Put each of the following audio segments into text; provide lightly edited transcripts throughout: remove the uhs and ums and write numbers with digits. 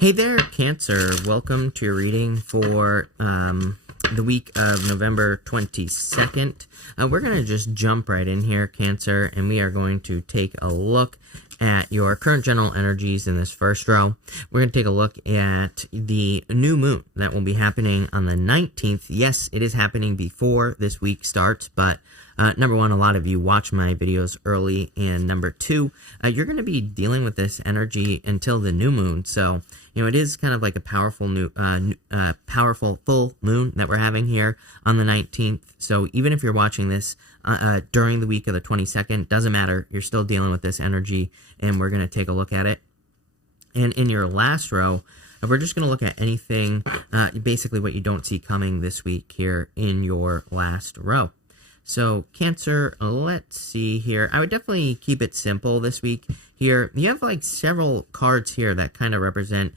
Hey there, Cancer. Welcome to your reading for the week of November 22nd. We're going to just jump right in here, Cancer, and we are going to take a look at your current general energies in this first row. We're going to take a look at the new moon that will be happening on the 19th. Yes, it is happening before this week starts, but number one, a lot of you watch my videos early, and number two, you're going to be dealing with this energy until the new moon. So, you know, it is kind of like a powerful powerful full moon that we're having here on the 19th. So even if you're watching this during the week of the 22nd, doesn't matter. You're still dealing with this energy, and we're going to take a look at it. And in your last row, we're just going to look at anything, basically what you don't see coming this week here in your last row. So, Cancer, let's see here. I would definitely keep it simple this week here. You have like several cards here that kind of represent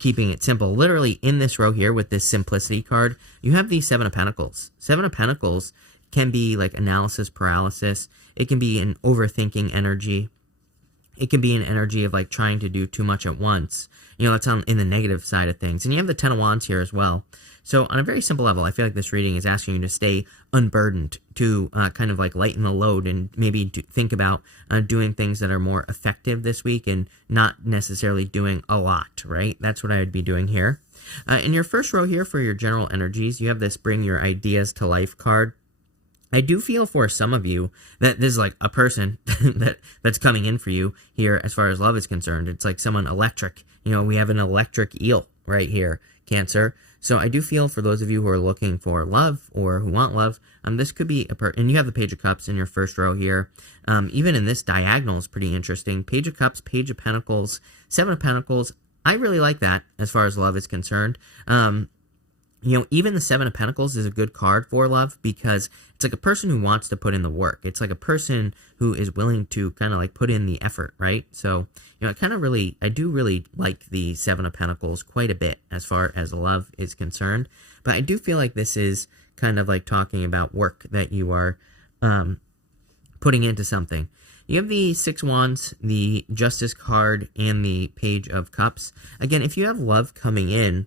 keeping it simple. Literally in this row here with this simplicity card, you have the Seven of Pentacles. Seven of Pentacles can be like analysis paralysis. It can be an overthinking energy. It can be an energy of like trying to do too much at once. You know, that's in the negative side of things. And you have the Ten of Wands here as well. So on a very simple level, I feel like this reading is asking you to stay unburdened, to kind of like lighten the load and maybe think about doing things that are more effective this week and not necessarily doing a lot, right? That's what I would be doing here. In your first row here for your general energies, you have this Bring Your Ideas to Life card. I do feel for some of you that this is like a person that's coming in for you here as far as love is concerned. It's like someone electric. You know, we have an electric eel right here, Cancer. So I do feel for those of you who are looking for love or who want love, this could be and you have the Page of Cups in your first row here. Even in this diagonal is pretty interesting. Page of Cups, Page of Pentacles, Seven of Pentacles. I really like that as far as love is concerned. You know, even the Seven of Pentacles is a good card for love because it's like a person who wants to put in the work. It's like a person who is willing to kind of like put in the effort, right? So, you know, I do really like the Seven of Pentacles quite a bit as far as love is concerned. But I do feel like this is kind of like talking about work that you are putting into something. You have the Six Wands, the Justice card, and the Page of Cups. Again, if you have love coming in,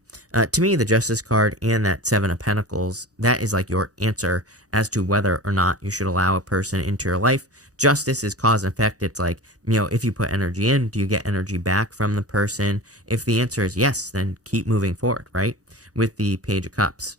to me, the Justice card and that Seven of Pentacles, that is like your answer as to whether or not you should allow a person into your life. Justice is cause and effect. It's like, you know, if you put energy in, do you get energy back from the person? If the answer is yes, then keep moving forward, right? With the Page of Cups.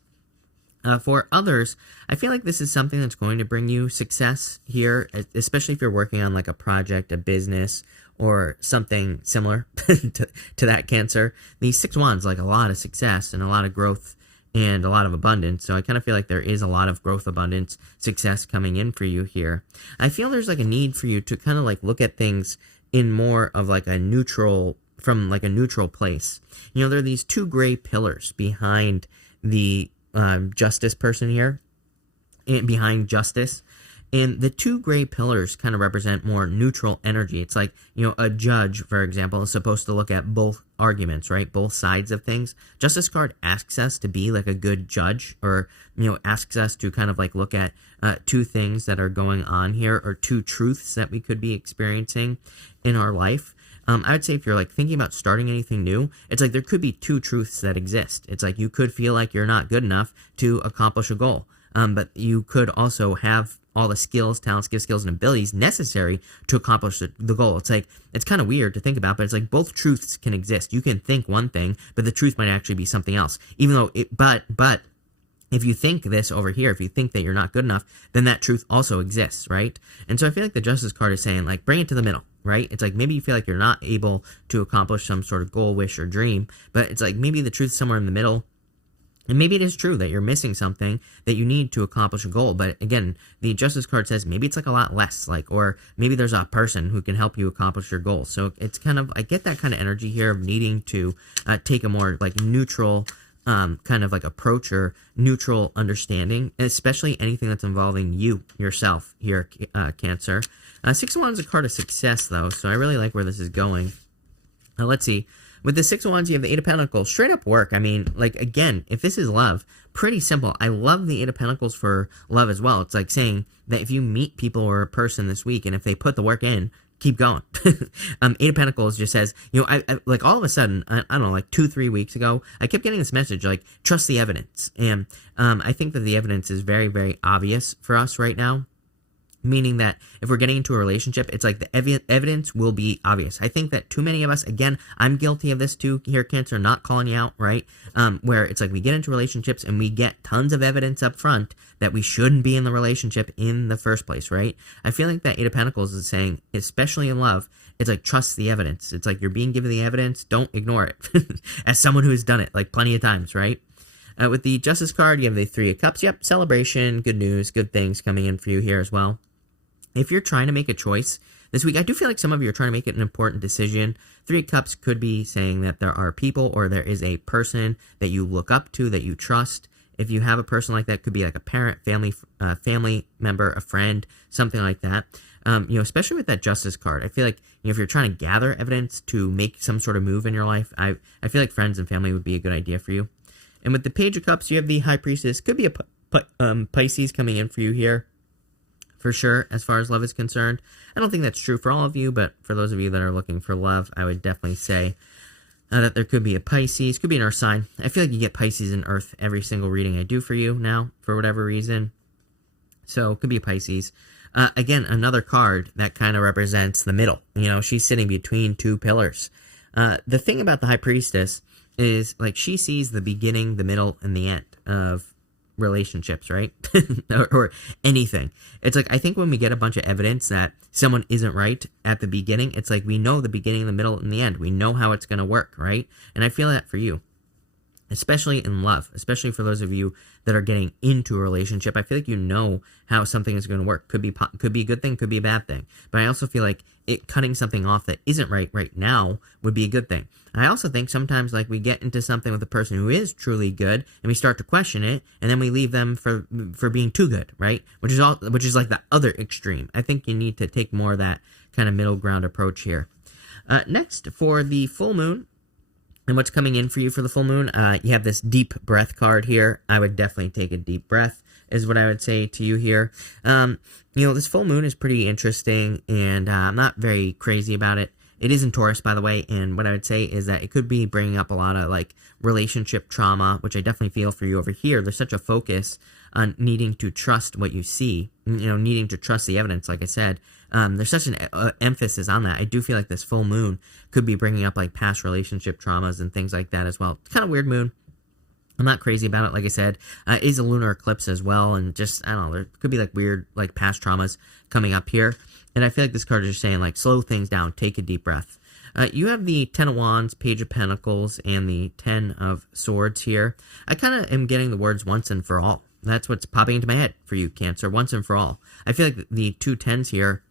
For others, I feel like this is something that's going to bring you success here, especially if you're working on like a project, a business, or something similar to that, Cancer. These Six Wands, like a lot of success and a lot of growth and a lot of abundance. So I kind of feel like there is a lot of growth, abundance, success coming in for you here. I feel there's like a need for you to kind of like look at things in more of like a neutral, from like a neutral place. You know, there are these two gray pillars behind the Justice person here, and behind Justice, and the two gray pillars kind of represent more neutral energy. It's like, you know, a judge, for example, is supposed to look at both arguments, right? Both sides of things. Justice card asks us to be like a good judge, or, you know, asks us to kind of like look at two things that are going on here, or two truths that we could be experiencing in our life. I would say if you're like thinking about starting anything new, it's like there could be two truths that exist. It's like you could feel like you're not good enough to accomplish a goal, but you could also have all the skills, talents, gifts, skills, and abilities necessary to accomplish the goal. It's like, it's kind of weird to think about, but it's like both truths can exist. You can think one thing, but the truth might actually be something else. Even though but if you think this over here, if you think that you're not good enough, then that truth also exists, right? And so I feel like the Justice card is saying, like, bring it to the middle, right? It's like maybe you feel like you're not able to accomplish some sort of goal, wish, or dream, but it's like maybe the truth's somewhere in the middle. And maybe it is true that you're missing something that you need to accomplish a goal. But again, the Justice card says maybe it's like a lot less, like, or maybe there's a person who can help you accomplish your goal. So it's kind of, I get that kind of energy here of needing to take a more like neutral kind of like approach or neutral understanding, especially anything that's involving you, yourself here, Cancer. Six of Wands is a card of success, though, so I really like where this is going. Let's see. With the Six of Wands, you have the Eight of Pentacles. Straight up work. I mean, like, again, if this is love, pretty simple. I love the Eight of Pentacles for love as well. It's like saying that if you meet people or a person this week, and if they put the work in, keep going. Eight of Pentacles just says, I like all of a sudden, I don't know, like 2-3 weeks ago, I kept getting this message like, trust the evidence. And I think that the evidence is very, very obvious for us right now. Meaning that if we're getting into a relationship, it's like the evidence will be obvious. I think that too many of us, again, I'm guilty of this too here, Cancer, not calling you out, right? Where it's like we get into relationships and we get tons of evidence up front that we shouldn't be in the relationship in the first place, right? I feel like that Eight of Pentacles is saying, especially in love, it's like, trust the evidence. It's like you're being given the evidence, don't ignore it. As someone who has done it like plenty of times, right? With the Justice card, you have the Three of Cups. Yep, celebration, good news, good things coming in for you here as well. If you're trying to make a choice this week, I do feel like some of you are trying to make it an important decision. Three of Cups could be saying that there are people or there is a person that you look up to, that you trust. If you have a person like that, it could be like a parent, family member, a friend, something like that. Especially with that Justice card, I feel like if you're trying to gather evidence to make some sort of move in your life, I feel like friends and family would be a good idea for you. And with the Page of Cups, you have the High Priestess. Could be a Pisces coming in for you here. For sure, as far as love is concerned. I don't think that's true for all of you, but for those of you that are looking for love, I would definitely say that there could be a Pisces, could be an Earth sign. I feel like you get Pisces and Earth every single reading I do for you now, for whatever reason. So, could be a Pisces. Again, another card that kind of represents the middle. She's sitting between two pillars. The thing about the High Priestess is, like, she sees the beginning, the middle, and the end of relationships, right? or anything. It's like, I think when we get a bunch of evidence that someone isn't right at the beginning, it's like we know the beginning, the middle, and the end. We know how it's going to work, right? And I feel that for you, especially in love, especially for those of you that are getting into a relationship. I feel like you know how something is going to work. Could be a good thing, could be a bad thing. But I also feel like cutting something off that isn't right now would be a good thing. And I also think sometimes, like, we get into something with a person who is truly good and we start to question it, and then we leave them for being too good, right? Which is like the other extreme. I think you need to take more of that kind of middle ground approach here. Next, for the full moon, and what's coming in for you for the full moon, you have this deep breath card here. I would definitely take a deep breath, is what I would say to you here. This full moon is pretty interesting, and I'm not very crazy about it. It is in Taurus, by the way, and what I would say is that it could be bringing up a lot of, like, relationship trauma, which I definitely feel for you over here. There's such a focus on needing to trust what you see, needing to trust the evidence, like I said. There's such an emphasis on that. I do feel like this full moon could be bringing up, like, past relationship traumas and things like that as well. It's kind of weird moon. I'm not crazy about it, like I said. It is a lunar eclipse as well, and just, I don't know, there could be, like, weird, like, past traumas coming up here. And I feel like this card is just saying, like, slow things down, take a deep breath. You have the Ten of Wands, Page of Pentacles, and the Ten of Swords here. I kind of am getting the words once and for all. That's what's popping into my head for you, Cancer, once and for all. I feel like the two tens here,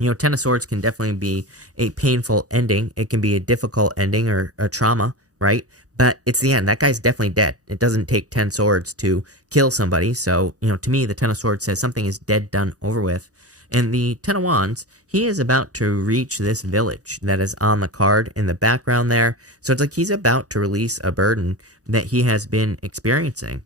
Ten of Swords can definitely be a painful ending. It can be a difficult ending or a trauma, right? But it's the end. That guy's definitely dead. It doesn't take 10 swords to kill somebody. So, to me, the Ten of Swords says something is dead, done, over with. And the Ten of Wands, he is about to reach this village that is on the card in the background there. So it's like he's about to release a burden that he has been experiencing.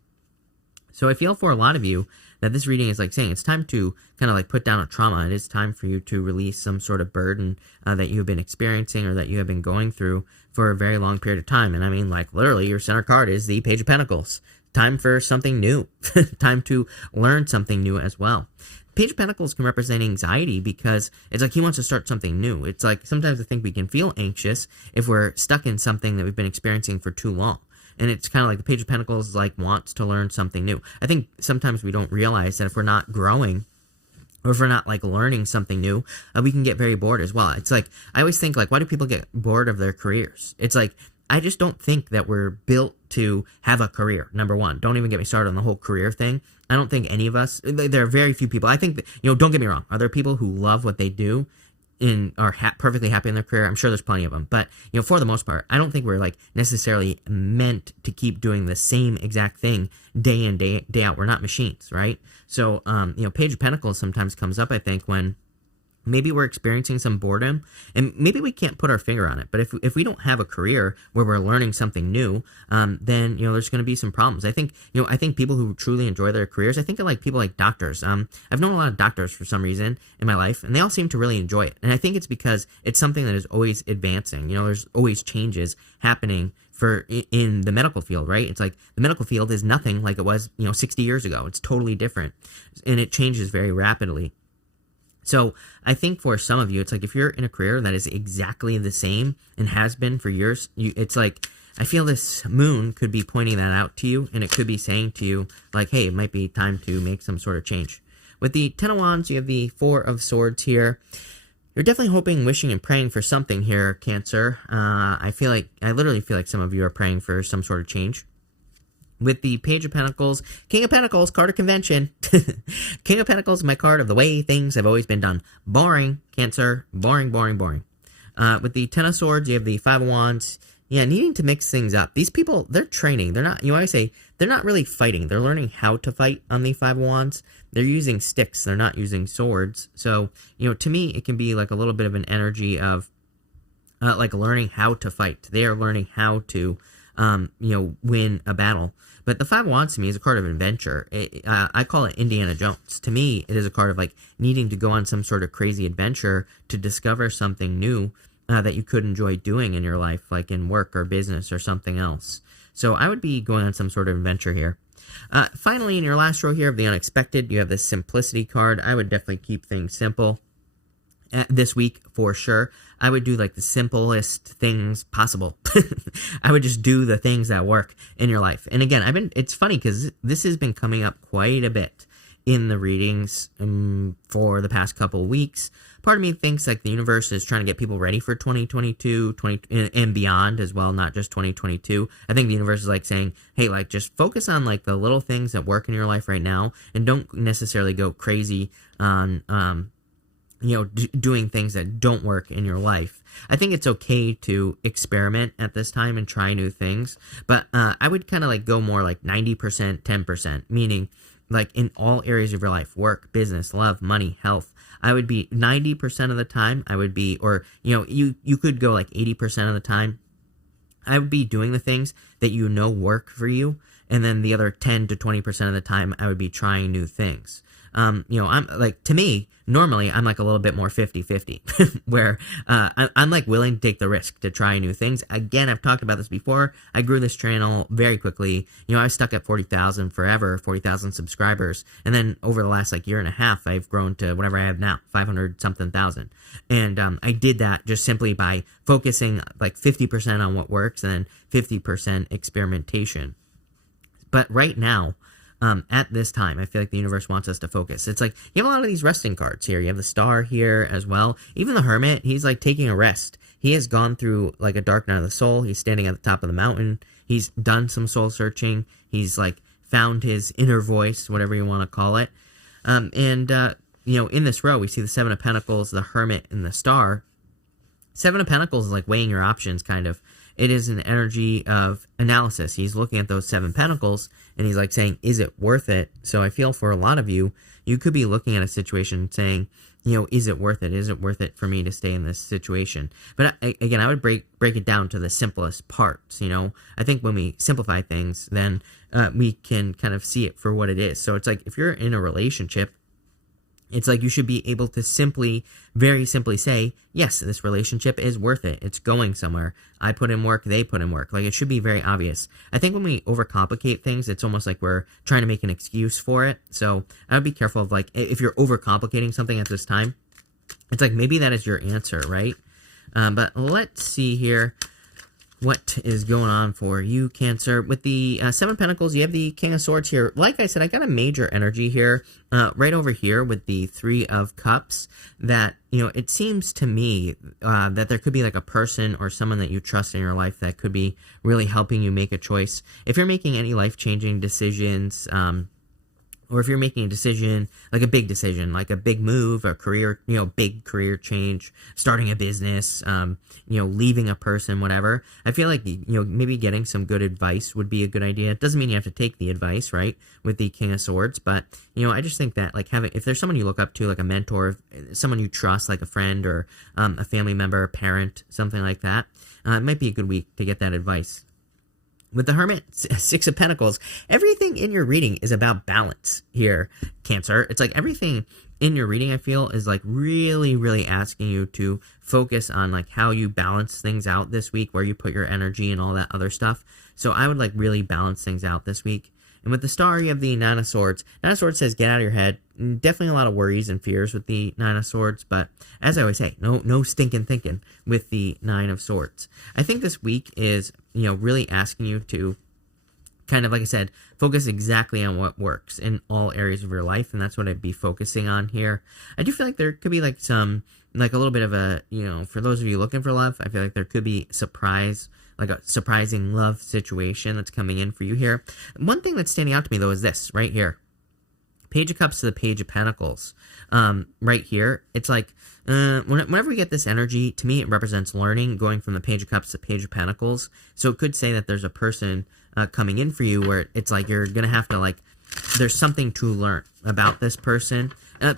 So I feel for a lot of you that this reading is like saying it's time to kind of like put down a trauma. It is time for you to release some sort of burden that you've been experiencing or that you have been going through for a very long period of time. And I mean, like, literally, your center card is the Page of Pentacles. Time for something new. Time to learn something new as well. Page of Pentacles can represent anxiety because it's like he wants to start something new. It's like sometimes I think we can feel anxious if we're stuck in something that we've been experiencing for too long. And it's kind of like the Page of Pentacles like wants to learn something new. I think sometimes we don't realize that if we're not growing or if we're not like learning something new, we can get very bored as well. It's like, I always think like, why do people get bored of their careers? It's like, I just don't think that we're built to have a career, number one. Don't even get me started on the whole career thing. I don't think any of us, there are very few people. I think that, don't get me wrong. Are there people who love what they do and are perfectly happy in their career? I'm sure there's plenty of them. But, for the most part, I don't think we're like necessarily meant to keep doing the same exact thing day in, day out. We're not machines, right? So, Page of Pentacles sometimes comes up, I think, when maybe we're experiencing some boredom, and maybe we can't put our finger on it. But if we don't have a career where we're learning something new, then there's going to be some problems. I think people who truly enjoy their careers, I think of like people like doctors. I've known a lot of doctors for some reason in my life, and they all seem to really enjoy it. And I think it's because it's something that is always advancing. There's always changes happening in the medical field, right? It's like the medical field is nothing like it was 60 years ago. It's totally different, and it changes very rapidly. So I think for some of you, it's like if you're in a career that is exactly the same and has been for years, it's like I feel this moon could be pointing that out to you, and it could be saying to you like, hey, it might be time to make some sort of change. With the Ten of Wands, you have the Four of Swords here. You're definitely hoping, wishing, and praying for something here, Cancer. I literally feel like some of you are praying for some sort of change. With the Page of Pentacles, King of Pentacles, card of convention. King of Pentacles, my card of the way things have always been done. Boring, Cancer. Boring, boring, boring. With the Ten of Swords, you have the Five of Wands. Yeah, needing to mix things up. These people, they're training. They're not, I say, they're not really fighting. They're learning how to fight on the Five of Wands. They're using sticks. They're not using swords. So, to me, it can be like a little bit of an energy of like learning how to fight. They are learning how to, win a battle. But the Five of Wands to me is a card of adventure. I call it Indiana Jones. To me, it is a card of like needing to go on some sort of crazy adventure to discover something new that you could enjoy doing in your life, like in work or business or something else. So I would be going on some sort of adventure here. Finally, in your last row here of the unexpected, you have this Simplicity card. I would definitely keep things simple this week for sure. I would do like the simplest things possible. I would just do the things that work in your life. And again, it's funny because this has been coming up quite a bit in the readings for the past couple weeks. Part of me thinks like the universe is trying to get people ready for 2022 and beyond as well, not just 2022. I think the universe is like saying, hey, like just focus on like the little things that work in your life right now, and don't necessarily go crazy on doing things that don't work in your life. I think it's okay to experiment at this time and try new things, but I would kind of like go more like 90%, 10%, meaning like in all areas of your life, work, business, love, money, health. I would be 90% of the time, I would be, or, you could go like 80% of the time, I would be doing the things that work for you, and then the other 10 to 20% of the time, I would be trying new things. I'm like, to me, normally I'm like a little bit more 50-50 where I'm like willing to take the risk to try new things. Again, I've talked about this before. I grew this channel very quickly. I was stuck at 40,000 forever, 40,000 subscribers. And then over the last like year and a half, I've grown to whatever I have now, 500 something thousand. And I did that just simply by focusing like 50% on what works and then 50% experimentation. But right now, at this time, I feel like the universe wants us to focus. It's like, you have a lot of these resting cards here. You have the Star here as well. Even the Hermit, he's like taking a rest. He has gone through like a dark night of the soul. He's standing at the top of the mountain. He's done some soul searching. He's like found his inner voice, whatever you want to call it. In this row, we see the Seven of Pentacles, the Hermit, and the Star. Seven of Pentacles is like weighing your options, kind of. It is an energy of analysis. He's looking at those Seven Pentacles, and he's like saying, is it worth it? So I feel for a lot of you, you could be looking at a situation saying, is it worth it? Is it worth it for me to stay in this situation? But again, I would break it down to the simplest parts. I think when we simplify things, then we can kind of see it for what it is. So it's like if you're in a relationship, it's like you should be able to very simply say, yes, this relationship is worth it. It's going somewhere. I put in work, they put in work. Like, it should be very obvious. I think when we overcomplicate things, it's almost like we're trying to make an excuse for it. So I would be careful of like, if you're overcomplicating something at this time, it's like maybe that is your answer, right? But let's see here. What is going on for you, Cancer? With the Seven of Pentacles, you have the King of Swords here. Like I said, I got a major energy here, right over here with the Three of Cups, that, it seems to me that there could be like a person or someone that you trust in your life that could be really helping you make a choice. If you're making any life-changing decisions, or if you're making a decision, like a big decision, like a big move, a career, big career change, starting a business, leaving a person, whatever, I feel like, maybe getting some good advice would be a good idea. It doesn't mean you have to take the advice, right, with the King of Swords, but, I just think that, like, if there's someone you look up to, like a mentor, someone you trust, like a friend or a family member, a parent, something like that, it might be a good week to get that advice. With the Hermit, Six of Pentacles, everything in your reading is about balance here, Cancer. It's like everything in your reading, I feel, is like really, really asking you to focus on like how you balance things out this week, where you put your energy and all that other stuff. So I would like really balance things out this week. And with the Star, you have the Nine of Swords. Nine of Swords says get out of your head. Definitely a lot of worries and fears with the Nine of Swords, but as I always say, no stinking thinking with the Nine of Swords. I think this week is, really asking you to kind of, like I said, focus exactly on what works in all areas of your life, and that's what I'd be focusing on here. I do feel like there could be like some, like a little bit of a, for those of you looking for love, I feel like there could be like a surprising love situation that's coming in for you here. One thing that's standing out to me, though, is this right here. Page of Cups to the Page of Pentacles. Right here, it's like, whenever we get this energy, to me, it represents learning, going from the Page of Cups to the Page of Pentacles. So it could say that there's a person coming in for you where it's like you're going to have to, like, there's something to learn about this person.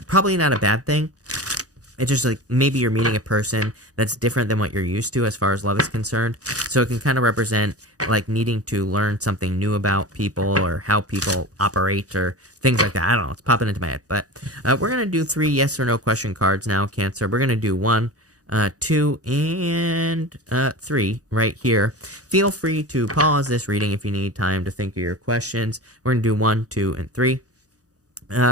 Probably not a bad thing. It's just like maybe you're meeting a person that's different than what you're used to as far as love is concerned. So it can kind of represent like needing to learn something new about people or how people operate or things like that. I don't know. It's popping into my head. But we're going to do 3 yes or no question cards now, Cancer. We're going to do 1, 2, and 3 right here. Feel free to pause this reading if you need time to think of your questions. We're going to do 1, 2, and 3.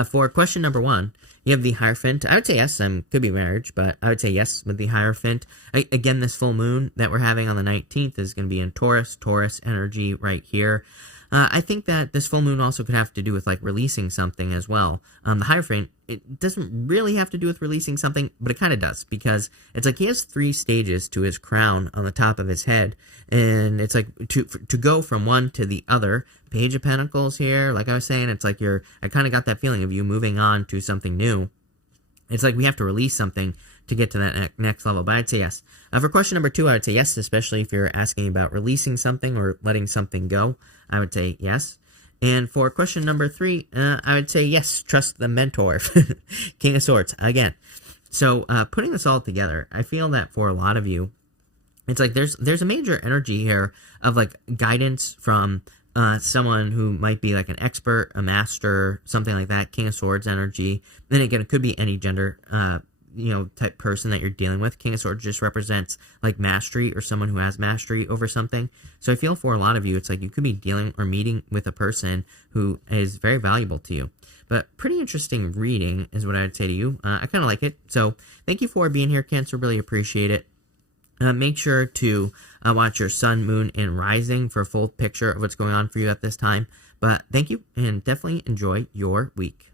For question number 1, you have the Hierophant. I would say yes, could be marriage, but I would say yes with the Hierophant. Again, this full moon that we're having on the 19th is going to be in Taurus energy right here. I think that this full moon also could have to do with like releasing something as well. The Hierophant, it doesn't really have to do with releasing something, but it kind of does, because it's like he has 3 stages to his crown on the top of his head, and it's like to go from one to the other. Page of Pentacles here, like I was saying, it's like I kind of got that feeling of you moving on to something new. It's like we have to release something to get to that next level, but I'd say yes. For question number 2, I would say yes, especially if you're asking about releasing something or letting something go. I would say yes. And for question number 3, I would say yes, trust the mentor. King of Swords, again. So putting this all together, I feel that for a lot of you, it's like there's a major energy here of like guidance from someone who might be like an expert, a master, something like that. King of Swords energy. Then again, it could be any gender type person that you're dealing with. King of Swords just represents like mastery or someone who has mastery over something. So I feel for a lot of you, it's like you could be dealing or meeting with a person who is very valuable to you. But pretty interesting reading is what I would say to you. I kind of like it. So thank you for being here, Cancer. Really appreciate it. Make sure to watch your sun, moon, and rising for a full picture of what's going on for you at this time. But thank you, and definitely enjoy your week.